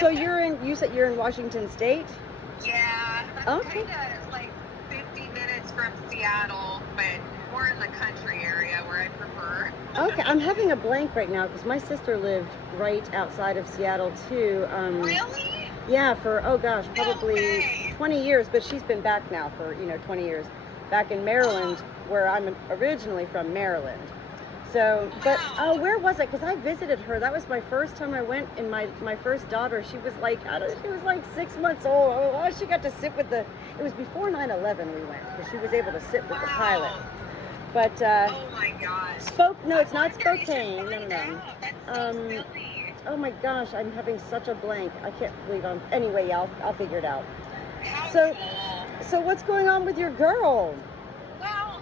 So you said you're in Washington State? Yeah, Okay. kind of like 50 minutes from Seattle, but more in the country area where I prefer. Okay, I'm having a blank right now because my sister lived right outside of Seattle too. Really? Yeah, for, oh gosh, No probably way. 20 years, but she's been back now for, 20 years. Back in Maryland, where I'm originally from, Maryland. So, but, Wow. where was it? Because I visited her. That was my first time I went, and my first daughter, she was like, she was like 6 months old. Oh, she got to sit with it was before 9/11 we went, because she was able to sit with the pilot. But, Oh my gosh. no, it's not wonder, you should Spokane. find No. out. That's so silly. Oh my gosh, I'm having such a blank. I can't believe anyway, yeah, I'll figure it out. How So, cool. so what's going on with your girl? Well,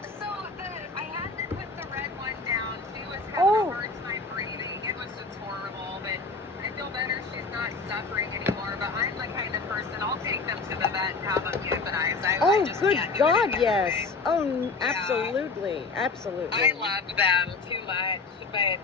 I had to put the red one down. She was having Oh. a hard time breathing. It was just horrible, but I feel better she's not suffering anymore. But I'm the kind of person, I'll take them to the vet and have them euthanized. I Oh, just good can't do it God, any other yes. way. Oh, Yeah. absolutely. I love them too much, but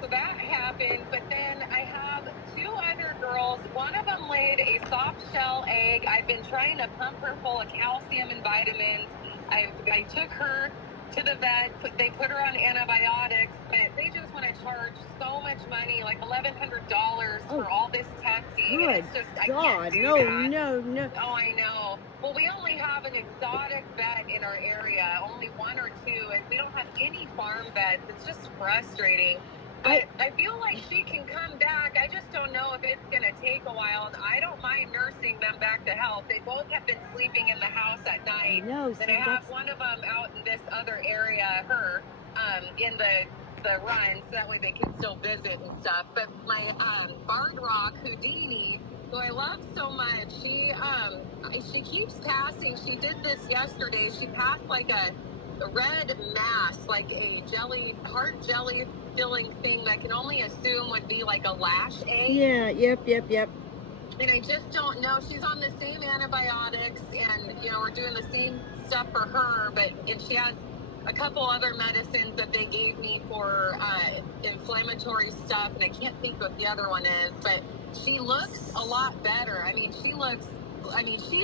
so that happened. But then I have two other girls. One of them laid a soft shell egg. I've been trying to pump her full of calcium and vitamins. I took her to the vet. They put her on antibiotics, but they just want to charge so much money, like $1,100 Oh, for all this testing. Good And it's just I God, can't do no. Oh, I know. Well, we only have an exotic vet in our area, only one or two, and we don't have any farm vets. It's just frustrating. But I feel like she can come back. I just don't know if it's going to take a while. And I don't mind nursing them back to health. They both have been sleeping in the house at night. No, And I have one of them out in this other area, in the run, so that way they can still visit and stuff. But my Barn Rock Houdini, who I love so much, she keeps passing. She did this yesterday. She passed like a red mass, like a hard jelly filling thing that I can only assume would be like a lash egg. Yeah, yep. And I just don't know. She's on the same antibiotics, and we're doing the same stuff for her, and she has a couple other medicines that they gave me for inflammatory stuff, and I can't think what the other one is, but she looks a lot better. She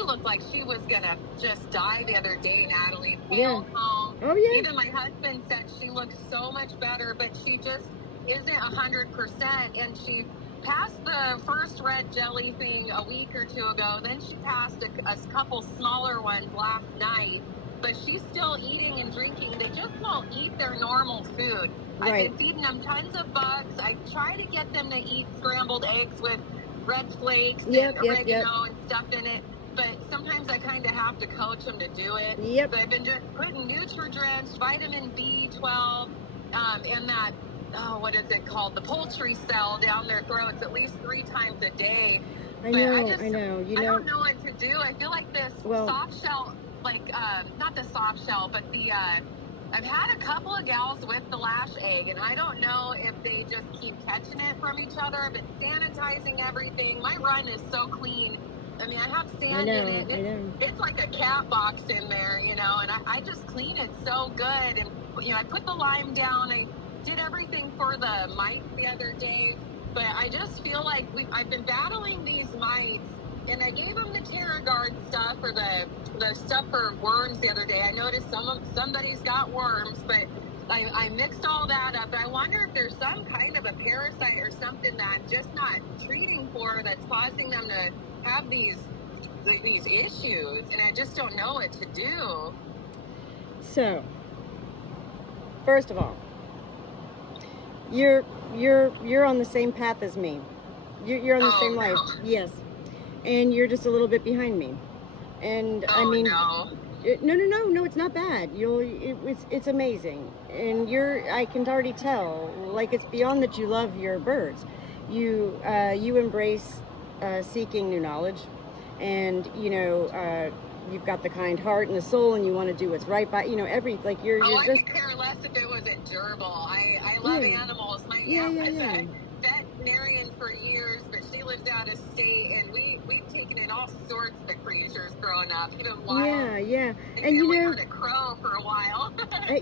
looked like she was gonna just die the other day, Natalie. Pale, calm. Oh, yeah. Even my husband said she looks so much better, but she just isn't 100%. And she passed the first red jelly thing a week or two ago. Then she passed a couple smaller ones last night. But she's still eating and drinking. They just won't eat their normal food. Right. I've been feeding them tons of bugs. I try to get them to eat scrambled eggs with red flakes and oregano and stuff in it. But sometimes I kind of have to coach them to do it. Yep. So I've been putting Nutri-Drench, vitamin B12, and that, what is it called? The poultry cell down their throats at least 3 times a day. I know. I don't know what to do. I feel like this soft shell, not the soft shell, but I've had a couple of gals with the lash egg, and I don't know if they just keep catching it from each other. I've been sanitizing everything. My run is so clean. I have sand in it. It's like a cat box in there, and I just clean it so good. And, I put the lime down. I did everything for the mites the other day, but I just feel like I've been battling these mites, and I gave them the TerraGuard stuff or the stuff for worms the other day. I noticed somebody's got worms, but I mixed all that up. I wonder if there's some kind of a parasite or something that I'm just not treating for that's causing them to have these issues, and I just don't know what to do. So, first of all, you're on the same path as me. You're on the same life. Yes. And you're just a little bit behind me. And no, it's not bad. It's amazing. And I can already tell, like, it's beyond that you love your birds. You embrace seeking new knowledge, and you've got the kind heart and the soul, and you want to do what's right by you're I just could care less if it was a gerbil. I love animals. My aunt was a veterinarian for years, but she lives out of state, and we've taken in all sorts of creatures growing up, even wild. And we heard a crow for a while. I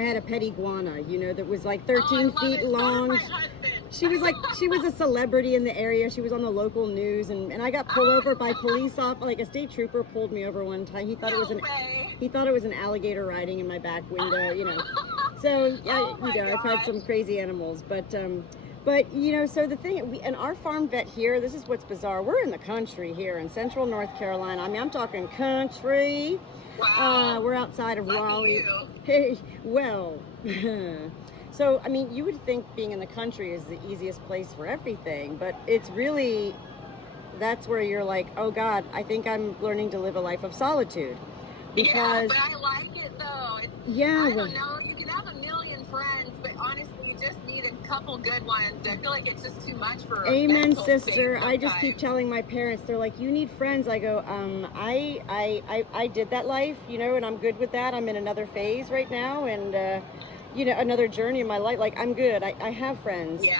had a pet iguana, that was like 13 feet long. So did my husband. she was a celebrity in the area. She was on the local news, and I got pulled over by police officer. Like a state trooper pulled me over one time. He thought it was an alligator riding in my back window, you know. So I've had some crazy animals, but you know, so the thing, and our farm vet here, this is what's bizarre. We're in the country here in central North Carolina. I mean, I'm talking country. Wow. We're outside of Lucky Raleigh. you. Hey, well. So, I mean, you would think being in the country is the easiest place for everything, but it's really, that's where you're like, oh God, I think I'm learning to live a life of solitude. Because, but I like it though. I don't know, you can have a million friends, but honestly, you just need a couple good ones. I feel like it's just too much for Amen, sister. I just keep telling my parents, they're like, you need friends. I go, I did that life, you know, and I'm good with that. I'm in another phase right now, and you know, another journey in my life. Like, I'm good. I have friends. Yeah.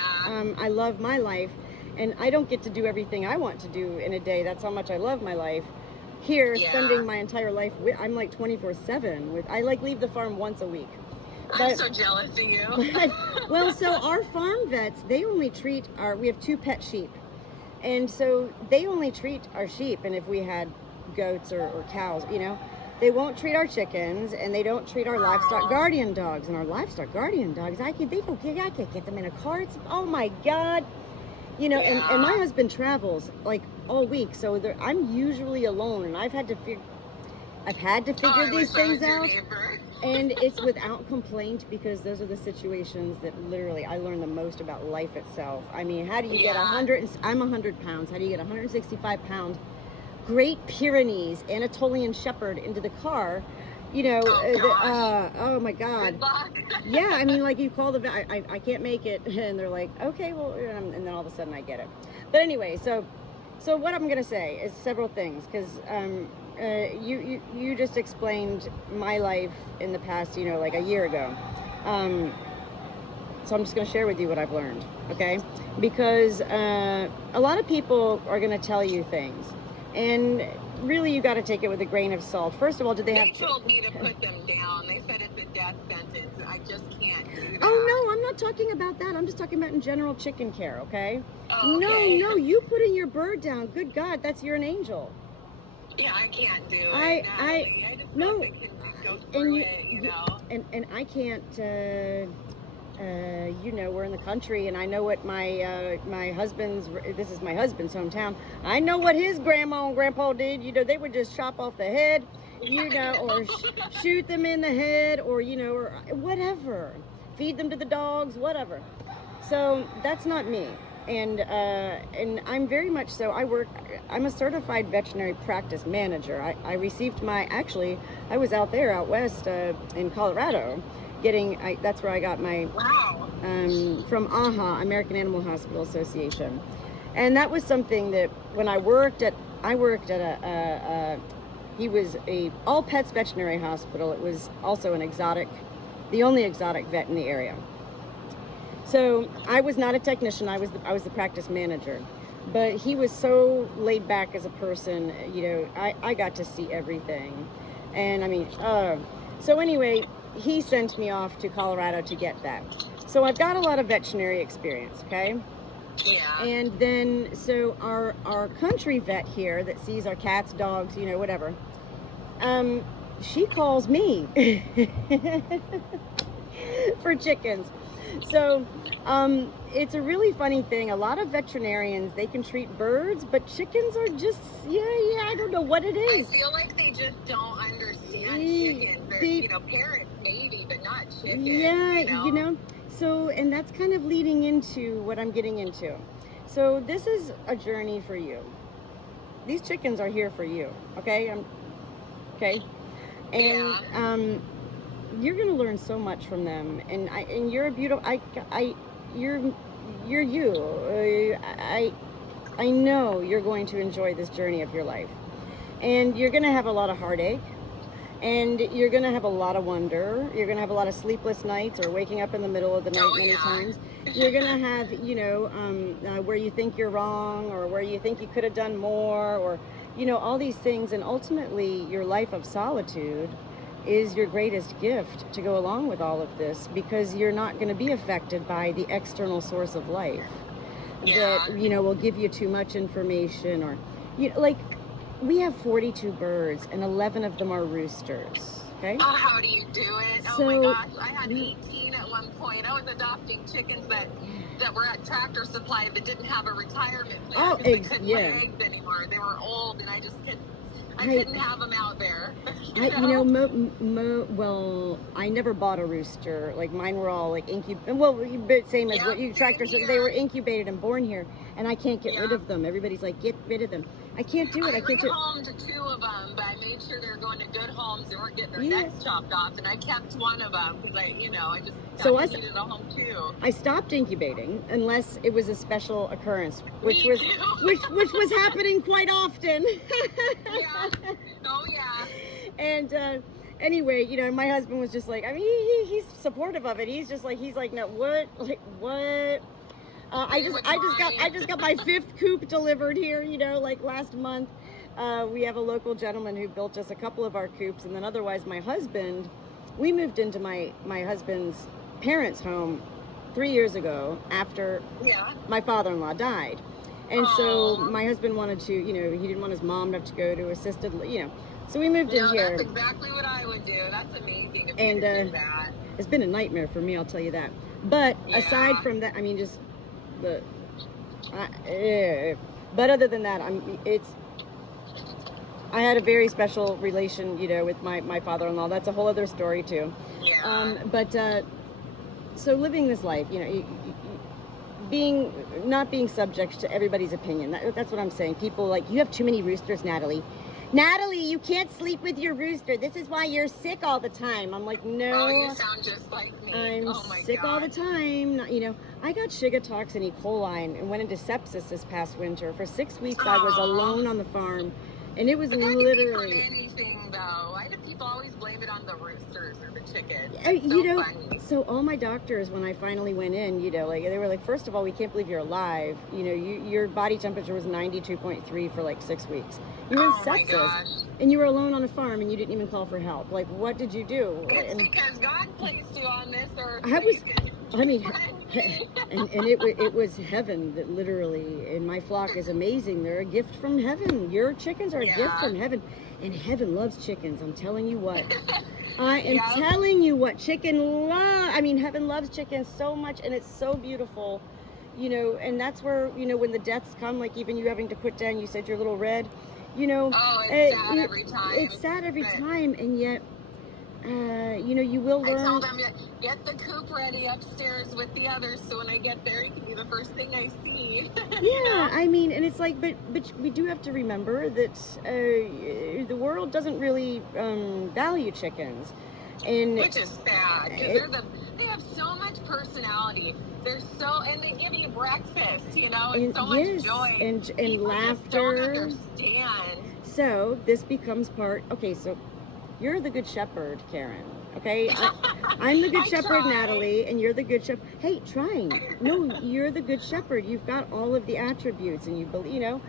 I love my life, and I don't get to do everything I want to do in a day. That's how much I love my life. Here, spending my entire life with, I'm like 24/7 with, I like leave the farm once a week. I'm so jealous of you. Well, so our farm vets, they only treat we have 2 pet sheep. And so they only treat our sheep. And if we had goats or cows, you know, they won't treat our chickens, and they don't treat our livestock guardian dogs. And our livestock guardian dogs, I could get them in a cart. Oh my God. You know, and my husband travels like all week. So I'm usually alone, and I've had to figure these things out. And it's without complaint, because those are the situations that literally I learn the most about life itself. I mean, how do you get I'm 100 pounds. How do you get 165 pound Great Pyrenees Anatolian Shepherd into the car? You know, oh my God. Good luck. Yeah, I mean, like, you call the I can't make it, and they're like, okay, well, and then all of a sudden I get it. But anyway, so what I'm gonna say is several things, because you just explained my life in the past, you know, like a year ago. So I'm just going to share with you what I've learned, okay? Because a lot of people are going to tell you things, and really you got to take it with a grain of salt. First of all, They told me to put them down. They said it's a death sentence. I just can't do that. Oh no, I'm not talking about that. I'm just talking about in general chicken care, okay? Oh, okay. No, you putting your bird down. Good God, you're an angel. Yeah, I can't do it. I just no, think it can go through you know. And I can't. You know, we're in the country, and I know what my husband's. This is my husband's hometown. I know what his grandma and grandpa did. You know, they would just chop off the head, you know, or shoot them in the head, or you know, or whatever. Feed them to the dogs, whatever. So that's not me. And I'm very much so. I'm a certified veterinary practice manager. I received I was out west in Colorado, that's where I got my from AHA, American Animal Hospital Association. And that was something that when I worked at he was a all pets veterinary hospital. It was also the only exotic vet in the area. So I was not a technician. I was the practice manager, but he was so laid back as a person. You know, I got to see everything, and I mean, so anyway, he sent me off to Colorado to get that. So I've got a lot of veterinary experience. Okay. Yeah. And then so our country vet here that sees our cats, dogs, you know, whatever. She calls me for chickens. So it's a really funny thing. A lot of veterinarians, they can treat birds, but chickens are just, I don't know what it is. I feel like they just don't understand chickens. They're, you know, parrots maybe, but not chickens. Yeah, you know? So, and that's kind of leading into what I'm getting into. So this is a journey for you. These chickens are here for you, okay? Okay? And you're gonna learn so much from them, and you're a beautiful. You're you. I know you're going to enjoy this journey of your life, and you're gonna have a lot of heartache, and you're gonna have a lot of wonder. You're gonna have a lot of sleepless nights, or waking up in the middle of the night many times. You're gonna have, you know, where you think you're wrong, or where you think you could have done more, or you know, all these things, and ultimately your life of solitude is your greatest gift to go along with all of this, because you're not going to be affected by the external source of life that, you know, will give you too much information. Or, you know, like, we have 42 birds and 11 of them are roosters. Okay. Oh, how do you do it? So, oh my gosh, I had 18 at one point. I was adopting chickens that were at Tractor Supply that didn't have a retirement plan because they couldn't lay eggs anymore. They were old, and I just couldn't have them out there. Well, I never bought a rooster. Like, mine were all like incubated. Well, same as what you Tractor Supply. They were incubated and born here, and I can't get rid of them. Everybody's like, get rid of them. I can't do it. I can't do it. I rehomed 2 of them, but I made sure they were going to good homes. They weren't getting their necks chopped off, and I kept 1 of them because I just needed a home too. I stopped incubating unless it was a special occurrence, which was happening quite often. Yeah. Oh yeah. And anyway, you know, my husband was just like, I mean, he's supportive of it. He's like, no, what? Like, what? I just got my 5th coop delivered here, you know, like last month. We have a local gentleman who built us a couple of our coops, and then otherwise we moved into my husband's parents' home 3 years ago after my father-in-law died. And so my husband wanted to, you know, he didn't want his mom to have to go to assisted, you know. So we moved in here. That's exactly what I would do. That's amazing if and you could do that. It's been a nightmare for me, I'll tell you that. But aside from that, I mean, just but other than that, I had a very special relation, you know, with my father-in-law. That's a whole other story too. Yeah. So living this life, you know, not being subject to everybody's opinion. That's what I'm saying. People like, you have too many roosters, Natalie. Natalie, you can't sleep with your rooster. This is why you're sick all the time. I'm like, no. Oh, you sound just like me. I'm sick all the time. You know, I got Shiga tox and E. coli and went into sepsis this past winter. For 6 weeks, I was alone on the farm. And it was literally... That can be from anything, though. Why do people always blame it on the roosters or the chickens? You know, funny. So all my doctors, when I finally went in, you know, like, they were like, first of all, we can't believe you're alive. You know, your body temperature was 92.3 for like 6 weeks. You were in sepsis, and you were alone on a farm, and you didn't even call for help. Like, what did you do? It's because God placed you on this earth. It was heaven, that literally, and my flock is amazing. They're a gift from heaven. Your chickens are a gift from heaven, and heaven loves chickens. I'm telling you what. I am telling you what. Heaven loves chickens so much, and it's so beautiful, you know. And that's where, you know, when the deaths come, like even you having to put down, you said your little red, you know. Oh, it's sad every time. It's sad every time, and yet, you know, you will learn. I told them, get the coop ready upstairs with the others, so when I get there, it can be the first thing I see. Yeah, I mean, and it's like, but we do have to remember that the world doesn't really value chickens, and which is sad because they have so much personality. And they give you breakfast, you know, and so much joy and laughter. Just don't understand. So this becomes part. Okay, so you're the Good Shepherd, Karen. Okay, I'm the Good Shepherd, Natalie, and you're the Good Shepherd. Hey, trying. No, you're the Good Shepherd. You've got all of the attributes, and you believe. You know,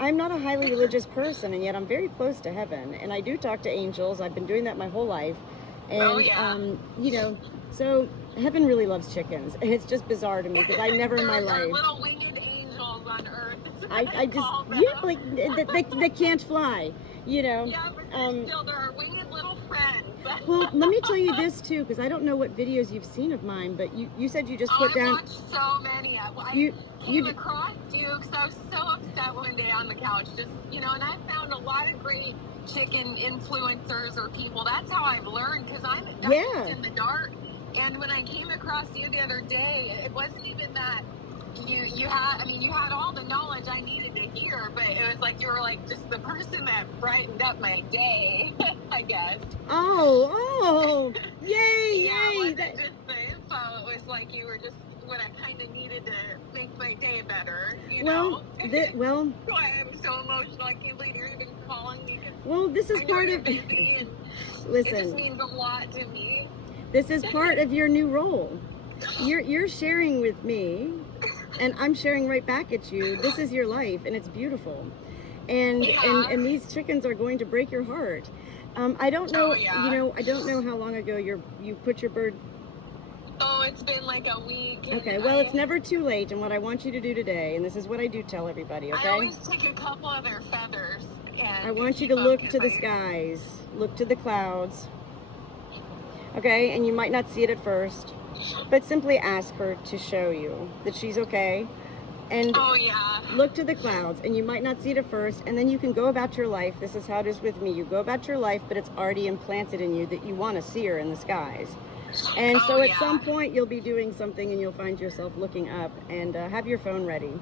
I'm not a highly religious person, and yet I'm very close to heaven, and I do talk to angels. I've been doing that my whole life, and you know, so heaven really loves chickens, and it's just bizarre to me because I never in my life. Little winged angels on earth. I just they can't fly, you know. Yeah, but still, there are winged little friends. Well, let me tell you this too, because I don't know what videos you've seen of mine, but you said you just put down. I watched so many. I came across you because I was so upset one day on the couch, just, you know, and I found a lot of great chicken influencers or people. That's how I've learned, because I'm just in the dark. And when I came across you the other day, it wasn't even that you had all the knowledge I needed to hear, but it was like you were like just the person that brightened up my day, I guess. Oh, yay! Yeah, it wasn't just the info. It was like you were just what I kind of needed to make my day better, you know? Well, I'm so emotional. I can't believe you're even calling me. Well, this is part of... Listen. It just means a lot to me. This is part of your new role. You're sharing with me, and I'm sharing right back at you. This is your life, and it's beautiful. And these chickens are going to break your heart. I don't know, Oh, yeah. you know, I don't know how long ago you put your bird. Oh, it's been like a week. Okay, well, it's never too late, and what I want you to do today, and this is what I do tell everybody, okay? I always take a couple of their feathers and I want you to look to the skies, look to the clouds, okay? And you might not see it at first, but simply ask her to show you that she's okay. And oh, yeah. Look to the clouds, and you might not see it at first, and then you can go about your life. This is how it is with me. You go about your life, but it's already implanted in you that you want to see her in the skies. And so at some point you'll be doing something and you'll find yourself looking up, and have your phone ready.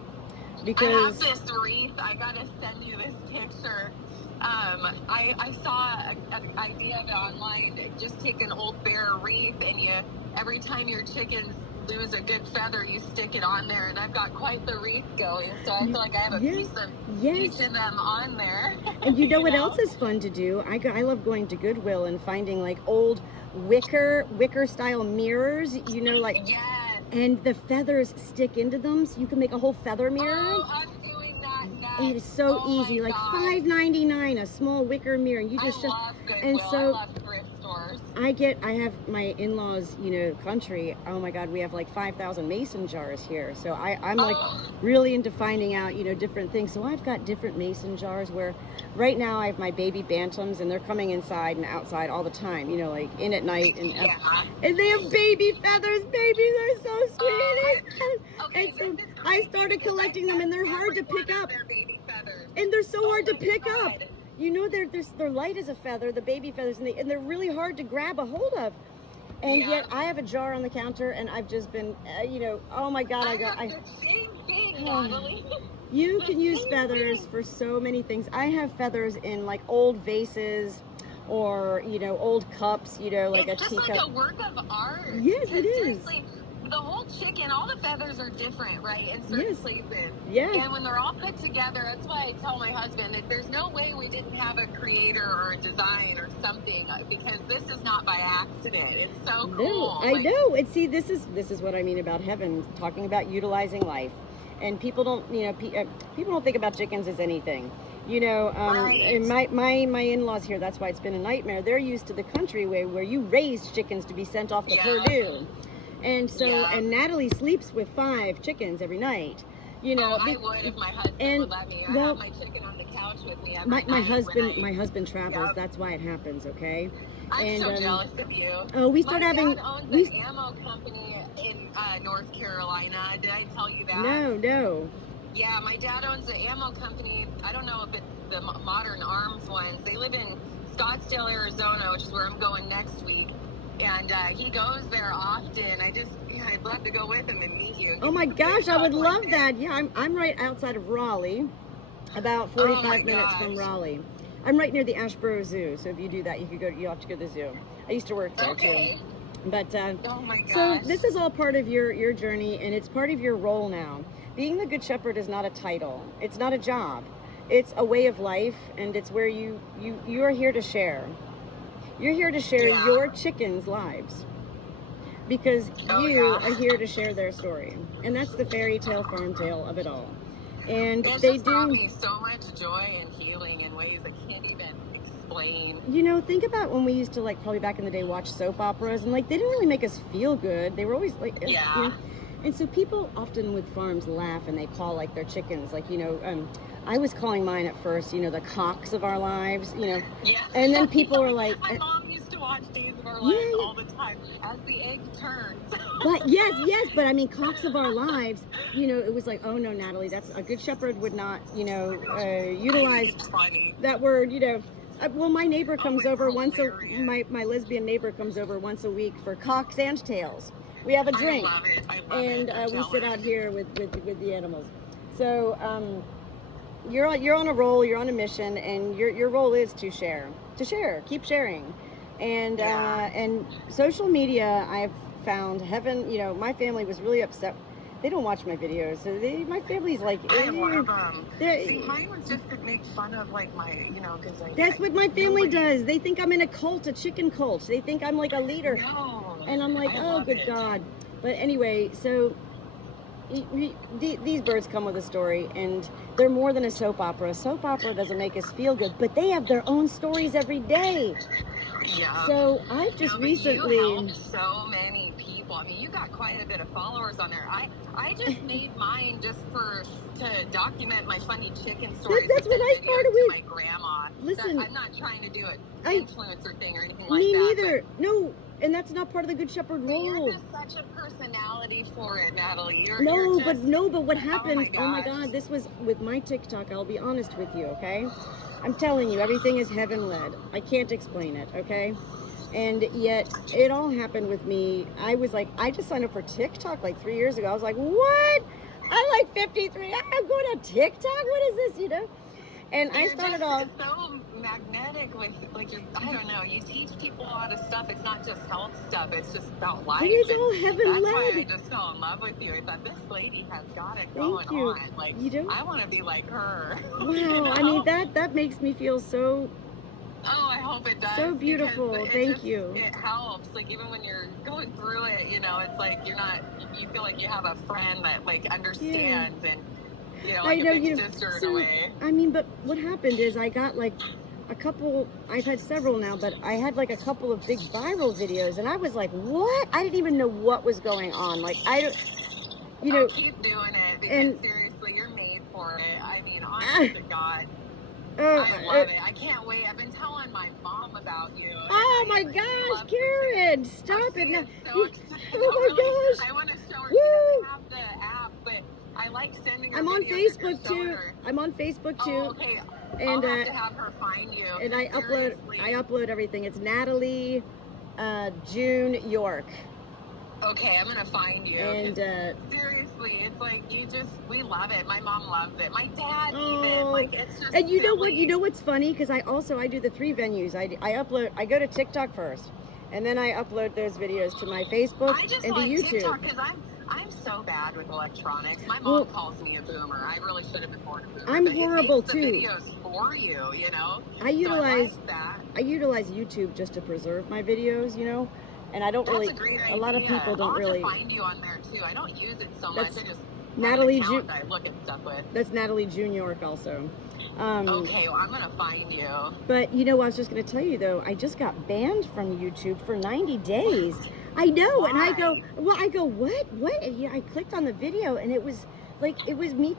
Because I have this wreath. I gotta send you this picture. I saw an idea of it online. Just take an old bare wreath, and every time your chickens lose a good feather, you stick it on there. And I've got quite the wreath going, so I feel like I have a piece of each of them on there. And you know what else is fun to do? I love going to Goodwill and finding like old wicker style mirrors, you know, like, yes. And the feathers stick into them, so you can make a whole feather mirror. Oh, I'm doing that next. It is so easy, like $5.99 a small wicker mirror, and you just love Goodwill. and so I love thrift stores. I have my in-laws, you know, country. Oh my God, we have like 5,000 mason jars here. So I'm like really into finding out, you know, different things. So I've got different mason jars where right now I have my baby bantams, and they're coming inside and outside all the time, you know, like in at night and and they have baby feathers, baby, they're so sweet. And so I started collecting them, and they're hard to pick up. And they're so hard to pick up. You know, they're light as a feather, the baby feathers, and they're really hard to grab a hold of. And yet I have a jar on the counter, and I've just been, you know, oh my God, I have the same thing, Natalie. You can use feathers for so many things. I have feathers in like old vases, or, you know, old cups, you know, like it's a just teacup. like a work of art. Yes, it is. The whole chicken, all the feathers are different, right, in certain places. Yeah. And when they're all put together, that's why I tell my husband that there's no way we didn't have a creator or a design or something, because this is not by accident. It's so cool. No, I know. And see, this is what I mean about heaven, talking about utilizing life. And people don't, you know, people don't think about chickens as anything. You know, and my in-laws here, that's why it's been a nightmare. They're used to the country way where you raise chickens to be sent off to Purdue. And so, and Natalie sleeps with 5 chickens every night. You know, I would if my husband would let me. I have my chicken on the couch with me. My husband travels. That's why it happens. Okay. I'm so jealous of you. Oh, we start having. My dad owns an ammo company in North Carolina. Did I tell you that? No. Yeah, my dad owns an ammo company. I don't know if it's the Modern Arms ones. They live in Scottsdale, Arizona, which is where I'm going next week. And he goes there often. I'd love to go with him and meet you. Oh my gosh, I would love that. Yeah, I'm right outside of Raleigh, about 45 minutes from Raleigh. I'm right near the Ashboro Zoo, so if you do that, you have to go to the zoo. I used to work there too. But oh my gosh. So this is all part of your journey, and it's part of your role now. Being the Good Shepherd is not a title. It's not a job. It's a way of life, and it's where you are here to share. You're here to share your chickens' lives, because you are here to share their story, and that's the fairy tale farm tale of it all. And they brought me so much joy and healing in ways I can't even explain. You know, think about when we used to, like, probably back in the day, watch soap operas, and like they didn't really make us feel good. They were always like, you know, and so people often with farms laugh and they call like their chickens, like, you know, I was calling mine at first, you know, the cocks of our lives, you know, and then people were like, my mom used to watch Days of Our Lives all the time as the egg turns. But yes, but I mean, cocks of our lives, you know, it was like, oh no, Natalie, that's a Good Shepherd would not, you know, utilize that word, you know. Well, my neighbor comes over my lesbian neighbor comes over once a week for cocks and tails. We have a drink, I love and we sit out here with the animals. So you're on a roll, you're on a mission, and your role is to share, keep sharing, and social media. I've found heaven. You know, my family was really upset. They don't watch my videos. So my family's like, I'm one of them. See, mine was just to make fun of like my, you know, because that's what my family does. They think I'm in a cult, a chicken cult. They think I'm like a leader. No, and I'm like, oh, good God. But anyway, so these birds come with a story, and they're more than a soap opera. A soap opera doesn't make us feel good, but they have their own stories every day. Yeah. So I've just recently. You helped so many people. I mean, you got quite a bit of followers on there. I just made mine just to document my funny chicken stories. That's what I started with. My grandma. Listen, I'm not trying to do an influencer thing or anything like that. Me neither. No. And that's not part of the Good Shepherd role. You're just such a personality for it, Natalie. But what happened? Oh my God, this was with my TikTok. I'll be honest with you, okay? I'm telling you, everything is heaven led. I can't explain it, okay? And yet, it all happened with me. I was like, I just signed up for TikTok like 3 years ago. I was like, what? I'm like 53. I'm going to TikTok. What is this? You know? And I started off so magnetic with I don't know. You teach people a lot of stuff. It's not just health stuff. It's just about life. It's all heaven led. That's why I just fell in love with you. I thought this lady has got it going on. Like I want to be like her. Wow. You know? I mean that makes me feel so. Oh, I hope it does. So beautiful. Thank you. It helps. Like even when you're going through it, you know, it's like you're not. You feel like you have a friend that like understands and. You know, like I know a big sister in a way. I mean, but what happened is I got like a couple, I've had several now, but I had like a couple of big viral videos, and I was like, what? I didn't even know what was going on. Like, I don't, you know. Keep doing it, because seriously, you're made for it. I mean, honest to God. I love it. I can't wait. I've been telling my mom about you. Oh my gosh, Karen, stop it now. So oh my gosh. I want to show her. She doesn't have the app, but I like sending her. I'm on Facebook too. I'm on Facebook too. Oh, okay. And I'll have to have her find you. And I upload everything. It's Natalie June York. Okay, I'm gonna find you. And seriously, it's like we love it. My mom loves it. My dad even. Like it's just. And you know what? You know what's funny? Because I do the 3 venues. I go to TikTok first, and then I upload those videos to my Facebook and to YouTube. TikTok because I'm so bad with electronics. My mom calls me a boomer. I really should have been born a boomer. I'm horrible too. The videos for you, you know. I utilize YouTube just to preserve my videos, you know. And I don't really. A lot of people don't really. I'll find you on there too. I don't use it so much. I just Natalie I look at stuff with. That's Natalie June York also. Okay, well I'm gonna find you. But you know, I was just gonna tell you though. I just got banned from YouTube for 90 days. I know, Why? And I go, what? And, I clicked on the video, and it was me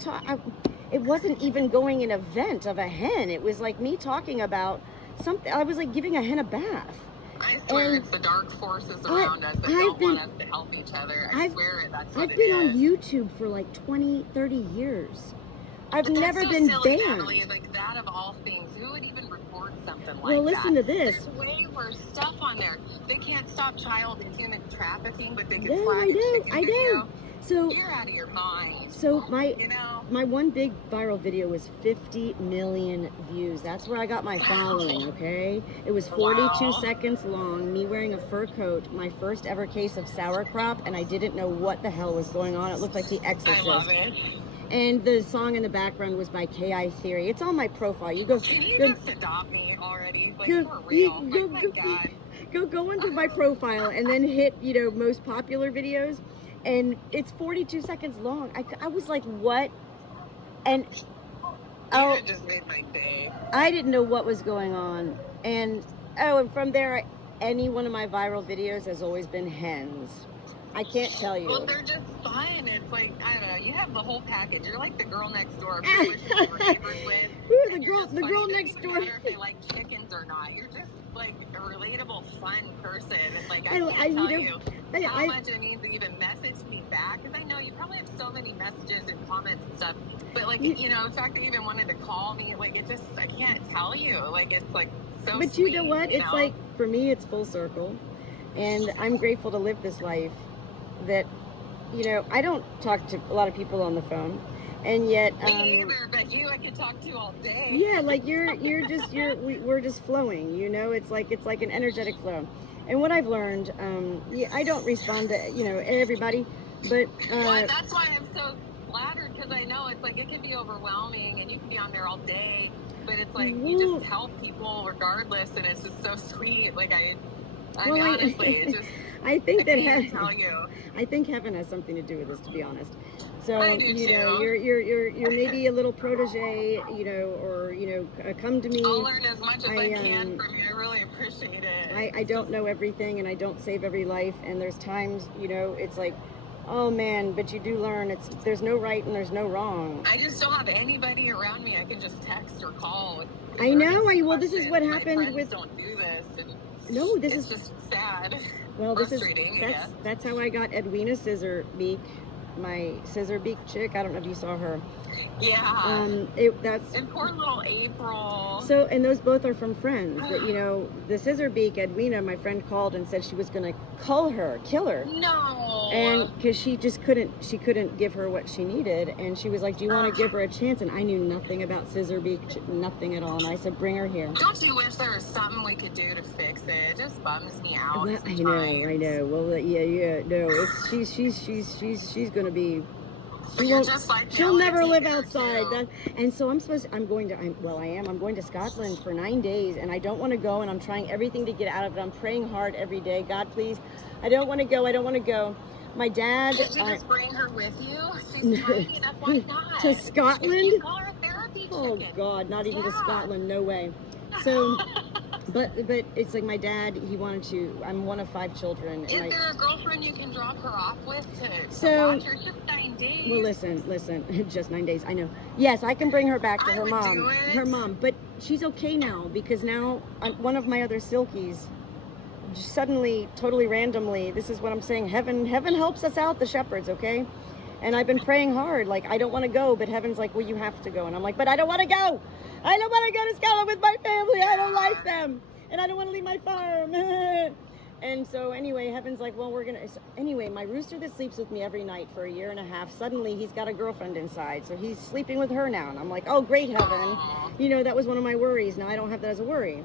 it wasn't even going an event of a hen. It was like me talking about something. I was like giving a hen a bath. I swear it's the dark forces around us that don't want us to help each other. I swear that's what it is. I've been on YouTube for like 20, 30 years. I've never been silly, banned. Natalie, like that of all things. Who would even record something like that? Well, listen to this. There's way worse stuff on there. They can't stop child and human trafficking, but they can I know. So you're out of your mind. So my one big viral video was 50 million views. That's where I got my following, okay? It was 42 seconds long, me wearing a fur coat, my first ever case of sauerkraut, and I didn't know what the hell was going on. It looked like The Exorcist. I love it. And the song in the background was by K.I. Theory. It's on my profile. You go. Can you just adopt me already? Like, for real. Go into my profile and then hit, most popular videos. And it's 42 seconds long. I was like, what? And you just made my day. I didn't know what was going on. And from there, any one of my viral videos has always been hens. I can't tell you. Well, they're just fun. It's like, I don't know, you have the whole package. You're like the girl next door. Ooh, the girl next door. If they like chickens or not. You're just like a relatable, fun person. It's like, I can't tell you how much it means to even message me back. Because I know you probably have so many messages and comments and stuff. But like, the fact that you even wanted to call me, like, it just, I can't tell you. Like, it's like so But sweet, you know what? It's like, for me, it's full circle. And I'm grateful to live this life. That, I don't talk to a lot of people on the phone, and yet me either, but you I could talk to all day. Yeah, like we're just flowing, it's like an energetic flow. And what I've learned, I don't respond to everybody, but well, that's why I'm so flattered, because I know it's like it can be overwhelming and you can be on there all day, but it's like you just help people regardless, and it's just so sweet. Like I mean, honestly, it's just. I think that I think heaven has something to do with this, to be honest. So, you know, you're maybe a little protege, you know, or, you know, come to me. I'll learn as much as I can from you. I really appreciate it. I don't know everything, and I don't save every life, and there's times, you know, it's like, oh man, but you do learn. There's no right and there's no wrong. I just don't have anybody around me I can just text or call. I know. Well, this is what happened with. Don't do this. No, this is just sad. Well, that's how I got Edwina Scissorbeak, my Scissorbeak chick. I don't know if you saw her. Yeah. And poor little April. So, and those both are from friends. That, you know, the Scissorbeak, Edwina, my friend called and said she was going to kill her. No. And because she couldn't give her what she needed, and she was like, "Do you want to give her a chance?" And I knew nothing about Scissorbeak, nothing at all. And I said, "Bring her here." Don't you wish there was something we could do to fix it? It just bums me out. Well, I know. Well, yeah. No, she's going to be. She'll never live outside. And so I'm going to Scotland for 9 days, and I don't want to go, and I'm trying everything to get out of it. I'm praying hard every day. God, please, I don't want to go. My dad. Did you just bring her with you? She's tiny enough. Why not? To Scotland? Call her therapy Oh God, not even to Scotland. No way. So. But it's like my dad, he wanted to. I'm one of 5 children. Is there a girlfriend you can drop her off with to watch her? Just 9 days. Well, listen. Just 9 days. I know. Yes, I can bring her back to her mom. Her mom, but she's okay now because now one of my other silkies, suddenly, totally randomly. This is what I'm saying. Heaven helps us out, the shepherds. Okay. And I've been praying hard. Like, I don't want to go, but heaven's like, well, you have to go. And I'm like, but I don't want to go. I don't want to go to Scotland with my family. I don't like them. And I don't want to leave my farm. And so anyway, heaven's like, well, anyway, my rooster that sleeps with me every night for 1.5 years, suddenly he's got a girlfriend inside. So he's sleeping with her now. And I'm like, oh, great, heaven. You know, that was one of my worries. Now I don't have that as a worry.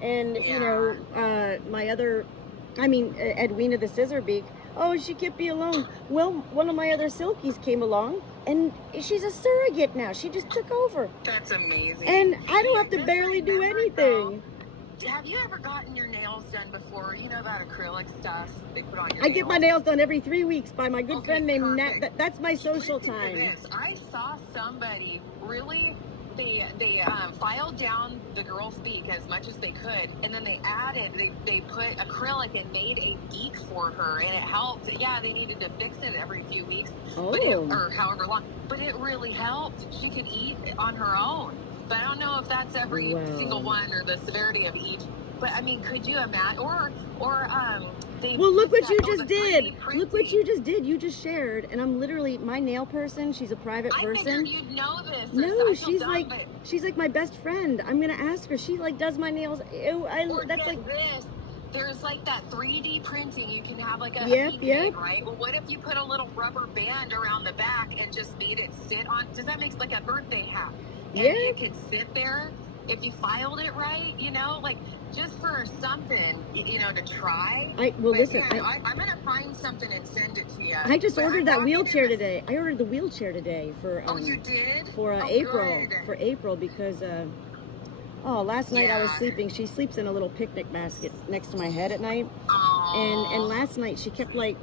And, you know, Edwina the Scissorbeak, oh, she can't be alone. Well, one of my other silkies came along, and she's a surrogate now. She just took over. That's amazing. And I don't have to barely do anything. Have you ever gotten your nails done before? You know that acrylic stuff they put on your nails? I get my nails done every 3 weeks by my good friend named Nat. That's my social time. I saw somebody really... They filed down the girl's beak as much as they could, and then they put acrylic and made a beak for her, and it helped. Yeah, they needed to fix it every few weeks, or however long, but it really helped. She could eat on her own, but I don't know if that's every single one or the severity of each. But I mean, could you imagine? Or well, look what you just did. Look what you just did. You just shared, and I'm literally my nail person. She's a private person. I figured you'd know this. No, she's like my best friend. I'm gonna ask her. She like does my nails. That's like this. There's like that 3D printing. You can have like a yep. Right? Well, what if you put a little rubber band around the back and just made it sit on? Does that make like a birthday hat? And it could sit there if you filed it right. You know, like. Just for something, you know, to try. I'm going to find something and send it to you. I just ordered that wheelchair today. I ordered the wheelchair today for... oh, you did? For April. Good. For April because... last night I was sleeping. She sleeps in a little picnic basket next to my head at night. Aww. And last night she kept like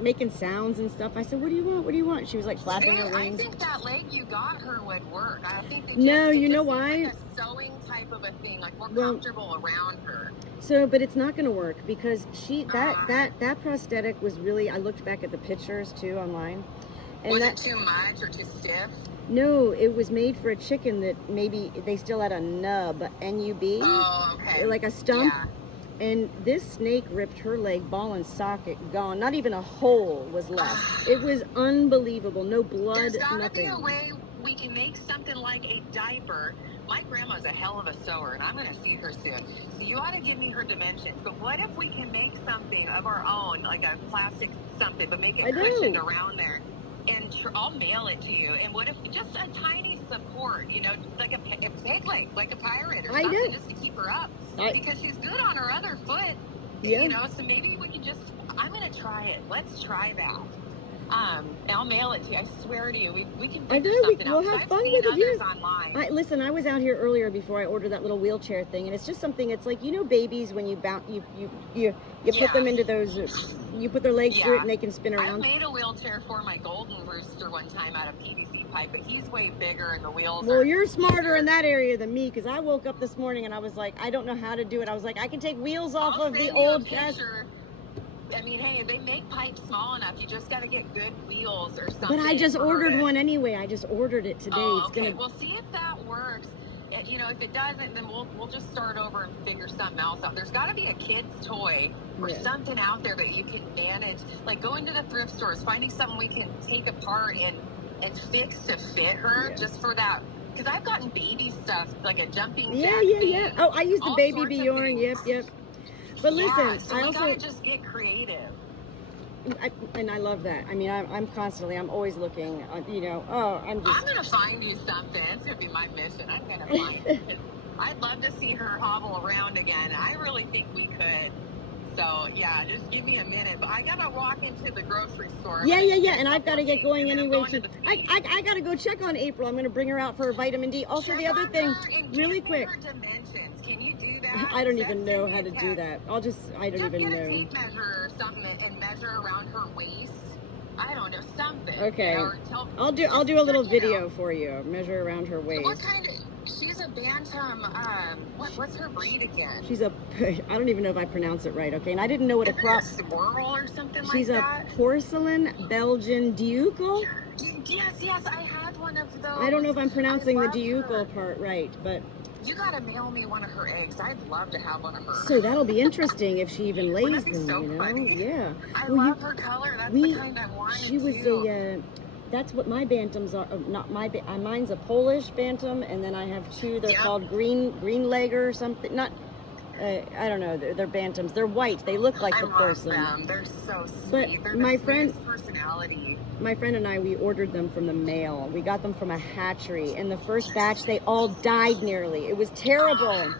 making sounds and stuff. I said, what do you want? She was like flapping her wings. I think that leg you got her would work. I think you know why? Like a sewing type of a thing, like more comfortable around her. So, but it's not going to work because that prosthetic was really, I looked back at the pictures too online. And was it too much or too stiff? No, it was made for a chicken that maybe they still had a nub, N-U-B. Oh, okay. Like a stump. Yeah. And this snake ripped her leg, ball and socket, gone. Not even a hole was left. It was unbelievable. No blood, There's gotta nothing. Be a way we can make something like a diaper. My grandma's a hell of a sewer, and I'm going to see her soon. So you ought to give me her dimensions. But what if we can make something of our own, like a plastic something, but make it cushioned around there? And I'll mail it to you. And what if just a tiny support, you know, like a peg leg, like a pirate or something, just to keep her up. Because she's good on her other foot. Yeah. You know, so maybe we can just, I'm going to try it. Let's try that. And I'll mail it to you. I swear to you, we can figure something out. We'll have fun with it. Listen, I was out here earlier before I ordered that little wheelchair thing, and it's just something. It's like, you know, babies when you put them into those You put their legs through it and they can spin I around. made a wheelchair for my golden rooster one time out of PVC pipe, but he's way bigger and the wheels Well, you're smarter in that area than me, because I woke up this morning and I was like, I don't know how to do it. I was like, I can take wheels off of the old picture. I mean, hey, they make pipes small enough. You just got to get good wheels or something. But I just ordered one anyway. I just ordered it today. Oh, okay. Well, see if that works. You know, if it doesn't, then we'll just start over and figure something else out. There's got to be a kid's toy or something out there that you can manage. Like going to the thrift stores, finding something we can take apart and fix to fit her just for that. Because I've gotten baby stuff, like a jumping jack. Yeah. Oh, I use the baby Bjorn. Yep. But listen, so I also gotta just get creative. And I love that. I mean, I'm always looking. You know, I'm gonna find you something. It's gonna be my mission. I'm gonna find it. I'd love to see her hobble around again. I really think we could. So yeah, just give me a minute. But I gotta walk into the grocery store. Yeah. And I've got to get going anyway. I gotta go check on April. I'm gonna bring her out for her vitamin D. Also, the other thing, really quick. Can you do that? I don't even know how to do that. I don't even know. Get a tape measure or something and measure around her waist. I don't know, something. Okay. I'll do a little video for you. Measure around her waist. What kind of? She's a bantam. What's her breed again? I don't even know if I pronounce it right. Okay, and I didn't know what a crop. Swirl or something like that. She's a porcelain Belgian Diucle. Yes, I had one of those. I don't know if I'm pronouncing the Diucle part right, but. You gotta mail me one of her eggs. I'd love to have one of her. So that'll be interesting if she even lays them, so you know? Funny? Yeah. I love her color. That's the kind I wanted. She was that's what my bantams are. Not my. Mine's a Polish bantam, and then I have two. They're called green legger or something. Not. I don't know. They're bantams. They're white. They look like the porcelain. I love them. They're so sweet. But they're my the friend. Personality. My friend and I, we ordered them from the mail. We got them from a hatchery. And the first batch, they all died nearly. It was terrible.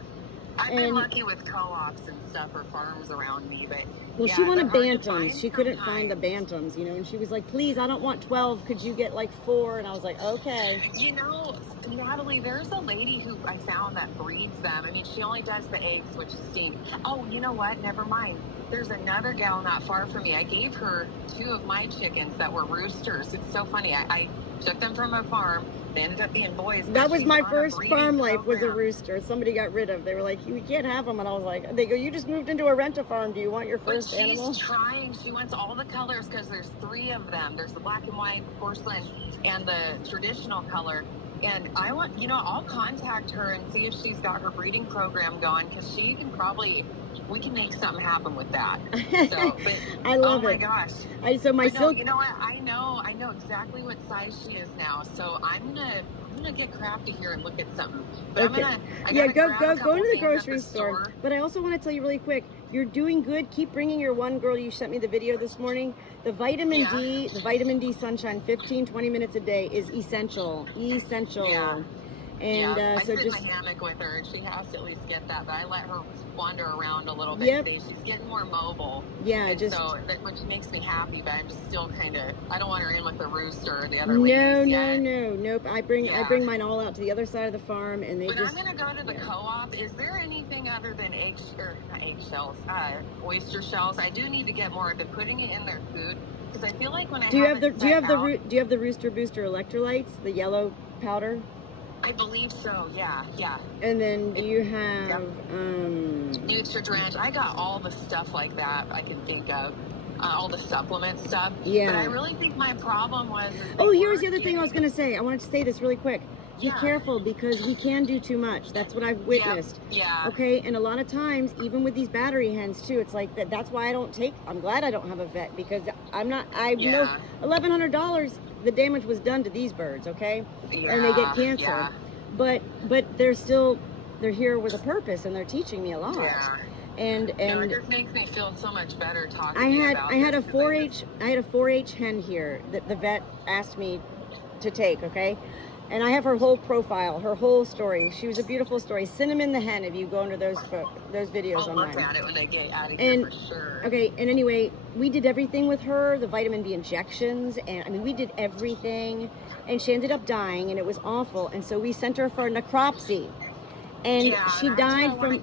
I've been lucky with co-ops and stuff or farms around me, but well, she wanted bantams. She couldn't find the bantams, you know, and she was like, please, I don't want 12. Could you get like 4? And I was like, okay. You know, Natalie, there's a lady who I found that breeds them. I mean, she only does the eggs, which stink. Oh, you know what? Never mind. There's another gal not far from me. I gave her 2 of my chickens that were roosters. It's so funny. I took them from a farm. They ended up being boys. That was my first farm life, was a rooster. Somebody got rid of. They were like, we can't have them. And I was like, they go, you just moved into a rent-a-farm. Do you want your first animal? She's trying. She wants all the colors because there's 3 of them. There's the black and white, porcelain, and the traditional color. And I want, I'll contact her and see if she's got her breeding program going, because she can probably, we can make something happen with that. So, but, I love it. Oh my gosh. Silk. You know what? I know exactly what size she is now. So I'm gonna get crafty here and look at something. But okay. Go into the grocery store. But I also want to tell you really quick, you're doing good. Keep bringing your one girl. You sent me the video this morning. The vitamin D sunshine, 15-20 minutes a day is essential. Yeah. And I so sit just in my hammock with her, and she has to at least get that. But I let her wander around a little bit. She's getting more mobile. Yeah, which makes me happy. But I'm just still kind of. I don't want her in with the rooster or the other. Nope. I bring mine all out to the other side of the farm, and I'm gonna go to the co-op. Is there anything other than oyster shells? I do need to get more. They're putting it in their food, because I feel like when I do you have the Rooster Booster electrolytes, the yellow powder? I believe so, yeah. And then do you have Nutri-Drench? I got all the stuff like that I can think of. All the supplement stuff. Yeah. But I really think my problem was... here's the other thing I was going to say. I wanted to say this really quick. Be careful, because we can do too much. That's what I've witnessed. Yeah. Okay, and a lot of times, even with these battery hens too, it's like that's why I don't take... I'm glad I don't have a vet, because I know $1,100, the damage was done to these birds, okay? Yeah, and they get cancer. Yeah. But they're here with a purpose, and they're teaching me a lot. Yeah. And it just makes me feel so much better talking about it. I had a 4-H hen here that the vet asked me to take, okay? And I have her whole profile, her whole story. She was a beautiful story. Cinnamon the hen, if you go under those videos online. I'll look at it when I get out of here, for sure. Okay, and anyway, we did everything with her, the vitamin D injections, and we did everything. And she ended up dying, and it was awful. And so we sent her for a necropsy. And she died from...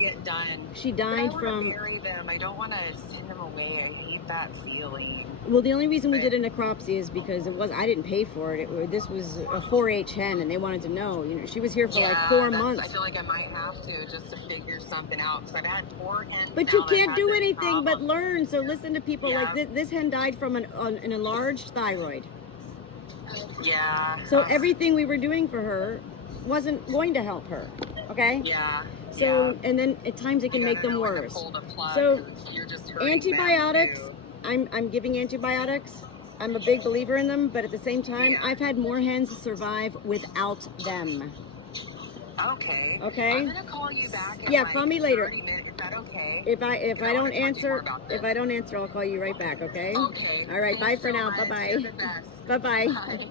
She died from... I don't want to bury them. I don't want to send them away. I hate that feeling. Well, the only reason we did a necropsy is because I didn't pay for it. This was a 4-H hen, and they wanted to know. You know, she was here for like 4 months. I feel like I might have to just to figure something out because I've had 4 hens. But you can't do anything but learn. So listen to people like this hen died from an enlarged thyroid. Yeah. So everything we were doing for her wasn't going to help her. Okay. Yeah. So and then at times it can make them worse. So antibiotics. I'm giving antibiotics. I'm a big believer in them, but at the same time, I've had more hens survive without them. Okay. Okay. I'm gonna call you back. Yeah, call me later. Is that okay? If I don't answer, I'll call you right back. Okay. Okay. All right. Bye for now. Bye bye. Bye bye.